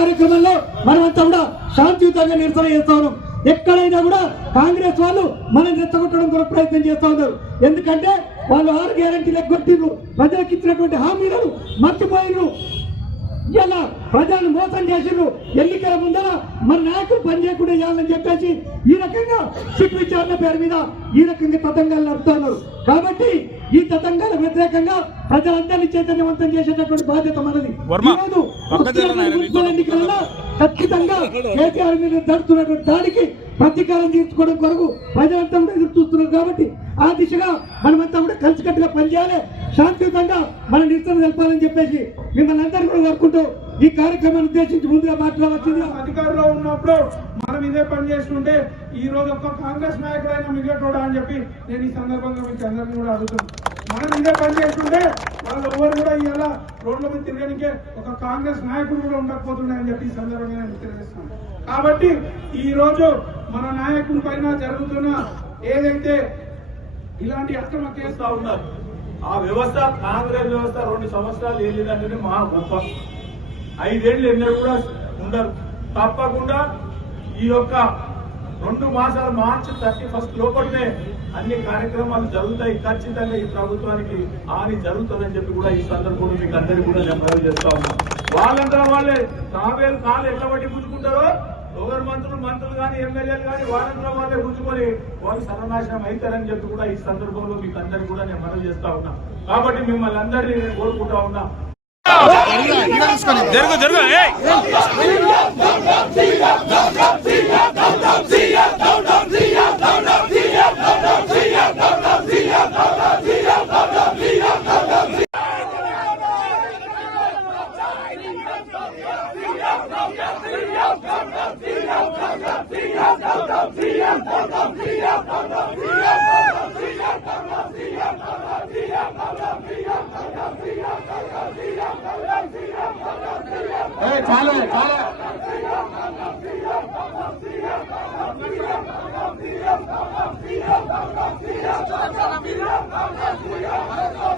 కార్యక్రమంలో మనమంతా కూడా శాంతియుతంగా నిరసన చేస్తా ఉన్నాం. ఎక్కడైనా కూడా కాంగ్రెస్ వాళ్ళు మనం రెచ్చగొట్టడం కొరకు ప్రయత్నం చేస్తూ ఉన్నారు. ఎందుకంటే వాళ్ళు ఆరు గ్యారంటీలు ఎగ్గొట్టిండ్రు ప్రజలకు ఇచ్చినటువంటి హామీలను మర్చిపోయినరు ఇలా ప్రజలను మోసం చేసిండ్రు. ఎన్నికల ముందర మన నాయకులు పనిచేయకుండా చేయాలని చెప్పేసి ఈ రకంగా సిట్ విచారణ పేరు మీద ఈ రకంగా తతంగాలు నడుపుతున్నారు. కాబట్టి ఈ తతంగాల వ్యతిరేకంగా ప్రజలందరినీ చైతన్యవంతం చేసేటటువంటి బాధ్యత మనది. ఈరోజు ఎన్నికలలో ఖచ్చితంగా కేసీఆర్ మీద జరుగుతున్నటువంటి దాడికి ప్రతీకారం తీర్చుకోవడం కొరకు ప్రజలంతా కూడా ఎదురు చూస్తున్నారు కాబట్టి ఆ దిశగా మనమంతా కూడా కలిసికట్టుగా పనిచేయాలి. శాంతియుతంగా మన నిరసన తెలపాలని చెప్పేసి మిమ్మల్ని అందరూ కూడా కోరుకుంటూ ఈ కార్యక్రమాన్ని ఉద్దేశించి ముందుగా మాట్లాడవచ్చింది అధికారంలో ఉన్నప్పుడు మనం ఇదే పని చేస్తుంటే ఈ రోజు ఒక్క కాంగ్రెస్ నాయకుడైనా మిగలటోడా అని చెప్పి నేను ఈ సందర్భంగా మీకు అందరినీ కూడా అడుగుతున్నాను మనం ఇదే పని చేస్తుంటే వాళ్ళు ఎవరు కూడా ఇవాళ రోడ్ల మీద తిరగడానికే ఒక కాంగ్రెస్ నాయకుడు కూడా ఉండకపోతున్నాయని చెప్పి ఈ సందర్భంగా నేను తెలియజేస్తాను కాబట్టి ఈ రోజు మన నాయకుడి పైన జరుగుతున్న ఏదైతే ఇలాంటి అక్రమ కేసు చేస్తా ఉన్నారు. ఆ వ్యవస్థ కాంగ్రెస్ వ్యవస్థ రెండు సంవత్సరాలు వెళ్ళిందంటేనే మా గొప్ప. ఐదేళ్ళు ఎన్నడూ కూడా ఉండరు. తప్పకుండా ఈ యొక్క రెండు మాసాల మార్చి థర్టీ ఫస్ట్ లోపలనే అన్ని కార్యక్రమాలు జరుగుతాయి. ఖచ్చితంగా ఈ ప్రభుత్వానికి హాని జరుగుతుందని చెప్పి కూడా ఈ సందర్భంలో మీకు అందరికీ కూడా నేను మనవి చేస్తా ఉన్నా. వాళ్ళంతా వాళ్ళే. తావేలు కాళ్ళు ఎట్లా పట్టి పుచ్చుకుంటారో? ఎవరు మంత్రులు? మంత్రులు కానీ ఎమ్మెల్యేలు కానీ వాళ్ళంతా వాళ్ళే పుచ్చుకొని వాళ్ళు సర్వనాశనం అవుతారని చెప్పి కూడా ఈ సందర్భంలో మీకు అందరికీ కూడా నేను మనవి చేస్తా ఉన్నా. కాబట్టి మిమ్మల్ని అందరినీ నేను కోరుకుంటా ఉన్నా. జరుగు జరుగు చాలే చాలే Thank.